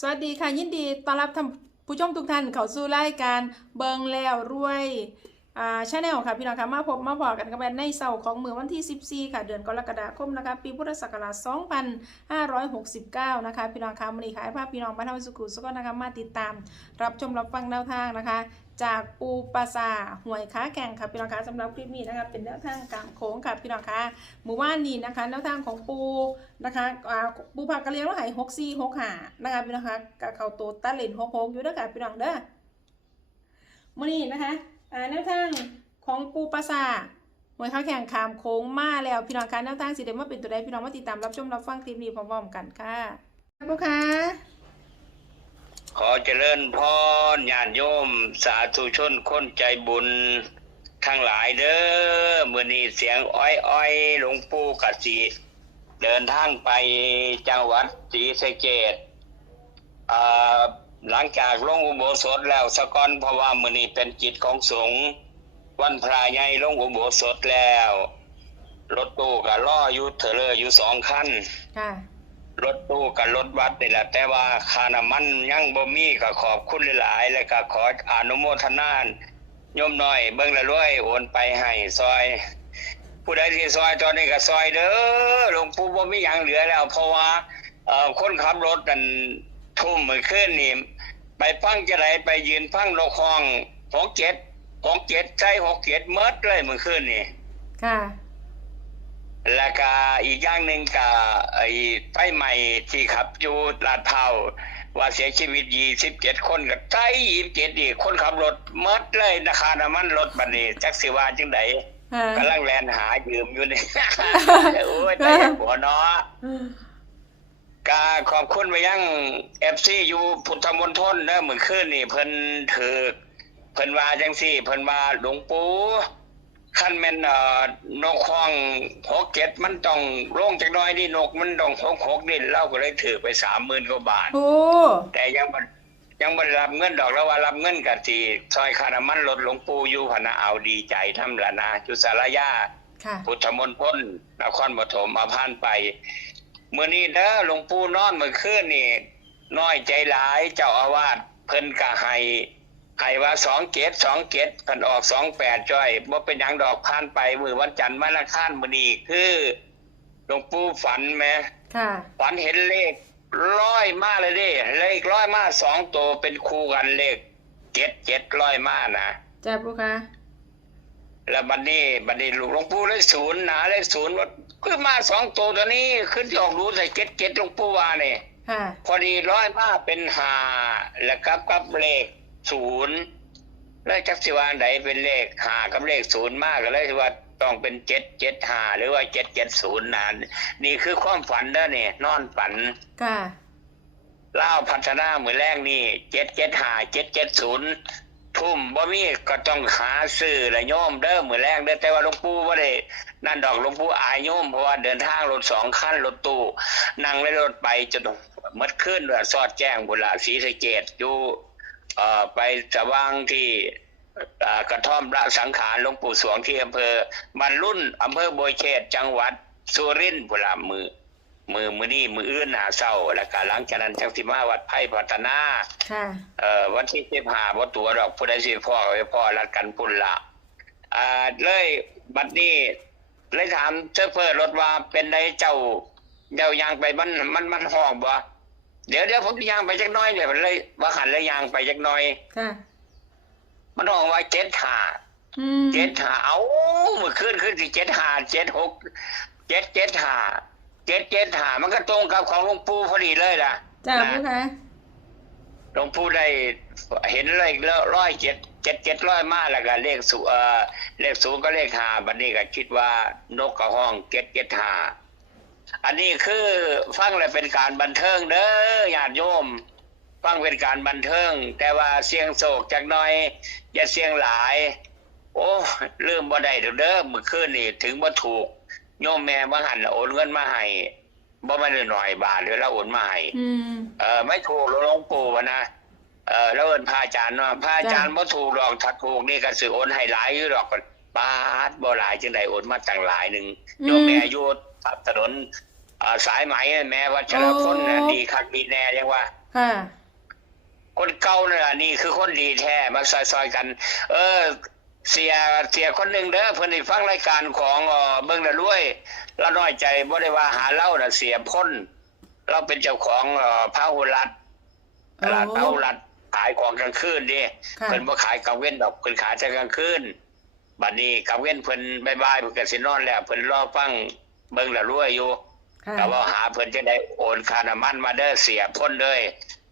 สวัสดีค่ะยินดีต้อนรับท่านผู้ชมทุกท่านเข้าสู่รายการเบิงแล้วรวยชาแนลค่ะพี่น้องค่ะมาพบมาพอกันกันในเสาร์ของมื้อวันที่14ค่ะเดือนกรกฎาคมนะคะปีพุทธศักราช2569นะคะพี่น้องค่ะมื้อนี้ค่ะให้ภาพพี่น้องมาทำสุขุสุขนะคะมาติดตามรับชมรับฟังแนวทางนะคะจากปูปลาซาหวยค้าแข่งค่ะพี่น้องค่ะสำหรับคลิปนี้นะคะเป็นแนวทางกลางโค้งค่ะพี่น้องค่ะเมื่อวานนี้นะคะแนวทางของปูนะคะปูผักกระเลียงแล้วหาย6465นะคะพี่น้องค่ะกับเขาโตตัดเลน66อยู่ด้วยค่ะพี่น้องเด้อมื้อนี้นะคะแนวทางของปูปลาซาหวยค้าแข่งขามโค้งมาแล้วพี่น้องค่ะแนวทางสิเดมาเป็นตัวใดพี่น้องมาติดตามรับชมรับฟังคลิปนี้พร้อมๆกันค่ะปูค่ะขอเจริญพรญาติโยมสาธุชนคนใจบุญทั้งหลายเด้อมื้อนี้เสียงอ้อยๆหลวงปู่กสิเดินทางไปจังหวัดศรีสะเกษหลังจากลงอุโบสถแล้วสะก่อนเพราะว่ามื้อนี้เป็นกิจของสงฆ์วันพระใหญ่ลงอุโบสถแล้วรถตู้ก็รออยู่เถอะเลยอยู่2 คันค่ะรถตู้กับรถบัสนี่แหละแต่ว่าค่าน้ำมันยังบ่มีก็ขอบคุณหลายๆแล้วก็ขออนุโมทนาโยมน้อยเบิ่งละรวยโอนไปให้ซอยผู้ใดที่ซอยตอนนี้ก็ซอยเด้อหลวงปู่บ่มีหยังเหลือแล้วเพราะว่าคนขับรถนั่นทุ่มมื้อคืนนี่ไปฟังจะไหนไปยืนฟังโลคอง67ใจ67หมดเลยมื้อคืนนี่ค่ะแล้วก็อีกอย่างหนึ่งก็ไอ้ไฟใหม่ที่ขับอยู่ลาดพร้าวว่าเสียชีวิต27 คนกับใจ27อีกคนขับรถหมดเลยนะคะน้ำมันรถบัดนี้จักสิว่าจังได๋กำลังแล่นหายืมอยู่นี่ โอ้ยแต่บ่เนาะก็ขอบคุณไปยัง FC อยู่พุทธมณฑลเด้อมื้อคืนนี่เพิ่นถือเพิ่นว่าจังซี่เพิ่นว่าหลวงปู่ขั้นแม่นนกห้อง67มันต้องลงจักหน่อยนี่นกมันต้อง66นี่เราก็เลยถือไป 30,000 กว่าบาทโอ้แต่ยังบ่ได้รับเงินดอกแล้วว่ารับเงินก็สิซอยค่าน้ำมันรถหลวงปู่อยู่หั่นน่ะเอาดีใจทำละนะจุสารยาพุทธมณฑลนครปฐมผ่านไปมื้อนี้เด้อหลวงปู่นอนเมื่อคืนนี่น้อยใจหลายเจ้าอาวาสเพิ่นก็ให้ว่า27เพิ่นออก28จ้อยบ่เป็นหยังดอกผ่านไปมื้อวันจันทร์วันอังคารมื้อนี้คือหลวงปู่ฝันแหมค่ะฝันเห็นเลขลอยมาเลยเด้เลขลอยมา2ตัวเป็นคู่กันเลข77ลอยมานะจ้าปู่ค่ะแล้วบัดนี้หลวงปู่เลข0นะเลข0ว่าคือมา2ตัวตัวนี้ขึ้นที่ออกรู้ใส่77หลวงปู่ว่านี่ค่ะพอดีลอยมาเป็น5แล้วกับเลข0แล้วจักสิว่าอันใดเป็นเลข5กับเลข0มาก็เลยว่าต้องเป็น775หรือว่า770นั่นนี่คือความฝันเด้อนี่นอนฝันค่ะลาวพัฒนามื้อแรกนี่775 770ทุ่มบ่มีก็ต้องหาซื้อละโยมเด้อมื้อแรกเด้อแต่ว่าหลวงปู่บ่ได้นั่นดอกหลวงปู่อายโยมเพราะว่าเดินทางรถ2 คันรถตู้นั่งในรถไปจนหมดคืนว่าสอดแจ้งบุญละศรีสะเกษอยู่ไปสว่างที่กระท่อมละสังขารหลวงปู่สวงที่อำเภอบ้านรุ่นอำเภอโบยเขตจังหวัดสุรินทร์พุ่นล่ะมื้อนี้มื้ออื่นหาเช้าแล้วก็หลังจากนั้นจังสิมาวัดไผ่พัฒนาค่ะวันที่15บ่ตัวดอกผู้ใดสิพ้อก็ไปพ้อรัดกันพุ่นล่ะเลยบัดนี้เลยถามโชเฟอร์รถว่าเป็นไดเจ้ายางไปมันห้องบ่เดี๋ยวผมย่างไปจักหน่อยเนี่ยมันเลยว่าหันเลยย่างไปจักหน่อยค่ะมันห้องว่า75เอาเมื่อคืนสิ75 76 775มันก็ตรงกับของหลวงปู่พอดีเลยล่ะจ้าปู่ค่ะหลวงปู่ได้เห็นเลขแล้ว107 700มาแล้วก็เลข0ก็เลข5บัดนี้ก็คิดว่านกกับห้อง775อันนี้คือฟังแล้วเป็นการบันเทิงเด้อญาติโยมฟังเป็นการบันเทิงแต่ว่าเสียงโศกจักหน่อยอย่าเสียงหลายโอ้ลืมบ่ได้เด้อมื้อคืนนี่ถึงบ่ถูกโยมแม่บ่หันโอนเงินมาให้บ่แม่นน้อยบาทหรือเราโอนมาให้ไม่ถูกหลวงปู่ว่านะแล้วเอิ้นพระอาจารย์ว่าพระอาจารย์บ่ถูกดอกถ้าถูกนี่ก็สิโอนให้หลายอยู่ดอกบาทบ่หลายจังได๋โอนมาตั้งหลายนึงโยมแม่อยู่ถนนสายไหมแม่วัชรพลน่ะดีคักดีแน่จังว่า ค่ะ คนเก่าเนี่ยนี่คือคนดีแท้มาซอยๆกัน เออ เสียคนหนึ่งเด้อเพิ่นได้ฟังรายการของเบิ่งแล้วรวยเราน้อยใจบ่ได้ว่าหาเล่าน่ะเสียพ้นเราเป็นเจ้าของพาหุรัตน์ตลาดพาหุรัตน์ขายของกลางคืนนี่ ค่ะ เพิ่นบ่ขายกลางเว้นดอกเพิ่นขายแต่กลางคืนบัดนี้กลางเว้นเพิ่นบ่ายๆเพิ่นก็สินอนแล้วเพิ่นรอฟังเบิ่งแล้วรวยอยู่ ค่ะ ก็ว่าหาเพิ่นจะได้โอนค่าน้ำมันมาเด้อเสียพ้นเลย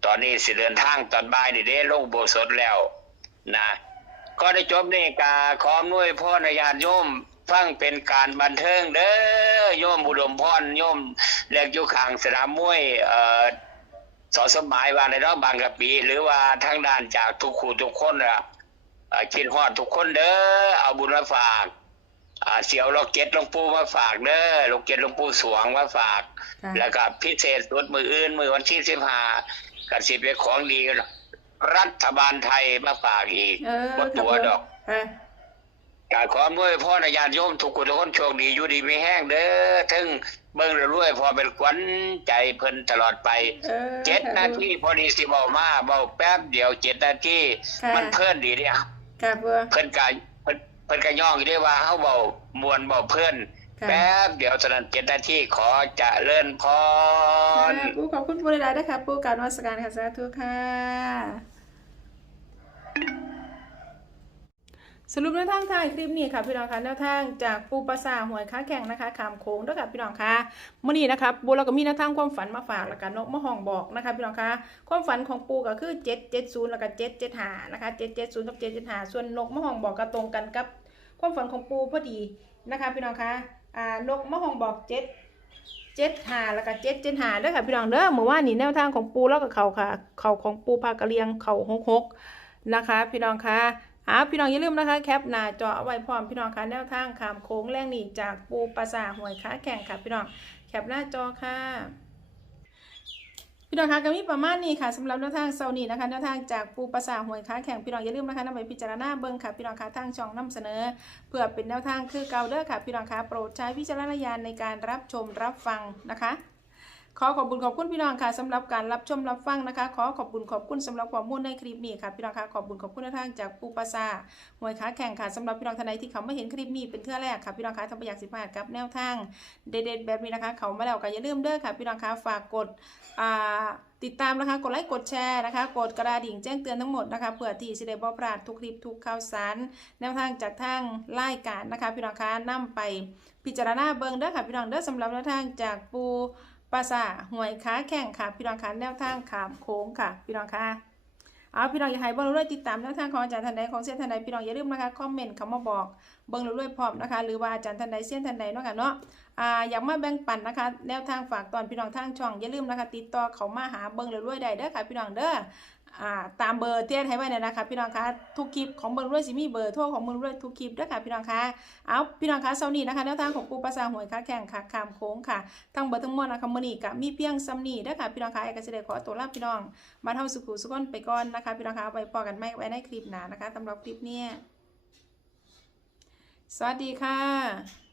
ตอนนี้สิเดินทางตอนบ่ายนี่เด้ลงโบสถ์แล้วนะก็ได้จบนี่กาขออำนวยพรญาติโยมฟังเป็นการบันเทิงเด้อโยมอุดมพรโยมเรียกอยู่ข้างสนามมวยสสมหมายวางในรอบบางกะปิหรือว่าทางด้านจากทุกคู่ทุกคนคิดฮอดทุกคนเด้อเอาบุญมาฝากเสี่ยวล็อกเก็ตหลวงปู่มาฝากเด้อล็อกเก็ตหลวงปู่สวงมาฝาก ค่ะ แล้วก็พิเศษสุดมืออื่นมือวันที่15ก็สิเป็นของดีรัฐบาลไทยมาฝากอีก ค่ะ ตัวดอก ค่ะ กาขอด้วยพ่อญาติโยมทุกคนทุกคนโชคดีอยู่ดีไม่แห้งเด้อถึงเบิ่งแล้วรวยพอเป็นขวัญใจเพิ่นตลอดไป7 นาทีพอดีสิเว้ามาเว้าแป๊บเดียว7 นาทีมันเพลินดีเด้ครับ ค่ะบัว เพิ่นก็ย่องอยู่ได้ว่าเฮาเว้ามวนเว้าเพลิน ค่ะ แป๊บเดียวเท่านั้น7 นาทีขอเจริญพร ปูขอบคุณปูหลายๆนะคะปูการนมัสการค่ะสาธุค่ะ สรุปแนวทางท้ายคลิปนี้ค่ะพี่น้องคะแนวทางจากปูปราสาทหวยค้าแข่งนะคะขามโค้งด้วยค่ะพี่น้องคะมื้อนี้นะคะปูเราก็มีแนวทางความฝันมาฝากแล้วกันนกมะฮองบอกนะคะพี่น้องคะความฝันของปูก็คือ770แล้วก็775นะคะ770กับ775ส่วนนกมะฮองบอกก็ตรงกันกับความฝันของปูพอดีนะคะพี่น้องคะนกมะฮองบอก75แล้วก็775เด้อค่ะพี่น้องเด้อเมื่อวานนี้แนวทางของปูแล้วก็เขาค่ะเขาของปูพากะเลียงเขา66นะคะพี่น้องคะพี่น้องอย่าลืมนะคะแคปหน้าจอเอาไว้พร้อมพี่น้องคะแนวทางขามโค้งแรงหนีจากปูปราสาทหวยค้าแข่งค่ะพี่น้องแคปหน้าจอค่ะพี่น้องคะก็มีประมาณนี้ค่ะสำหรับแนวทางเซานี้นะคะแนวทางจากปูปราสาทหวยค้าแข่งพี่น้องอย่าลืมนะคะนำไปพิจารณาเบิ่งค่ะพี่น้องคะทางช่องนำเสนอเพื่อเป็นแนวทางคือเก่าเด้อค่ะพี่น้องคะโปรดใช้วิจารณญาณในการรับชมรับฟังนะคะขอขอบคุณพี่น้องค่ะสำหรับการรับชมรับฟังนะคะขอขอบคุณสำหรับข้อมูลในคลิปนี้ค่ะพี่น้องค่ะขอบคุณทางจากปูปราสาทหวยค้าแข่งค่ะสำหรับพี่น้องท่านใดที่เขาไม่เห็นคลิปนี้เป็นเทื่อแรกค่ะพี่น้องค่ะทำประหยัดสิบาทกับแนวทางเด็ดๆแบบนี้นะคะเขามาแล้วก็อย่าลืมเด้อค่ะพี่น้องค่ะฝากกดติดตามนะคะกดไลค์กดแชร์นะคะกดกระดิ่งแจ้งเตือนทั้งหมดนะคะเพื่อที่จะได้บ่พลาดทุกคลิปทุกข่าวสารแนวทางจากทางรายการนะคะพี่น้องค่ะนำไปพิจารณาเบิ่งเด้อค่ะพี่น้องเด้อสำหรับแนวทางจากปูปราสาทหวยค้าแข่งค่ะพี่น้องคะแนวทางขามโค้งค่ะพี่น้องคะพี่น้องอย่าให้บ่รู้เลยติดตามแนวทางของอาจารย์ท่านใดของเซียนท่านใดพี่น้องอย่าลืมนะคะคอมเมนต์คำมาบอกเบิ่งรู้เลยพร้อมนะคะหรือว่าอาจารย์ท่านใดเซียนท่านใดเนาะค่ะเนาะอยากมาแบ่งปันนะคะแนวทางฝากตอนพี่น้องทางช่องอย่าลืมนะคะติดต่อเขามาหาเบิ่งรู้เลยได้เด้อค่ะพี่น้องเด้อตามเบอร์เตี้ยให้ไว้เนี่ยนะคะพี่น้องคะทุกคลิปของเบิ่งรู้สิมีเบอร์โทรของเบิ่งรู้ทุกคลิปเด้อค่ะพี่น้องคะพี่น้องคะเซานี้นะคะแนวทางของปูปราสาทหวยค้าแข่งค่ะขามโค้งค่ะทั้งเบอร์ทั้งมวลนะคะมื้อนี้ก็มีเพียงซ้ำนี้เด้อค่ะพี่น้องคะก็สิได้ขอตัวลาพี่น้องมาเฮาสุขุสุขนไปก่อนนะคะพี่น้องคะไว้พอกันใหม่ไว้ในคลิปหน้านะคะสำหรับคลิปนี้สวัสดีค่ะ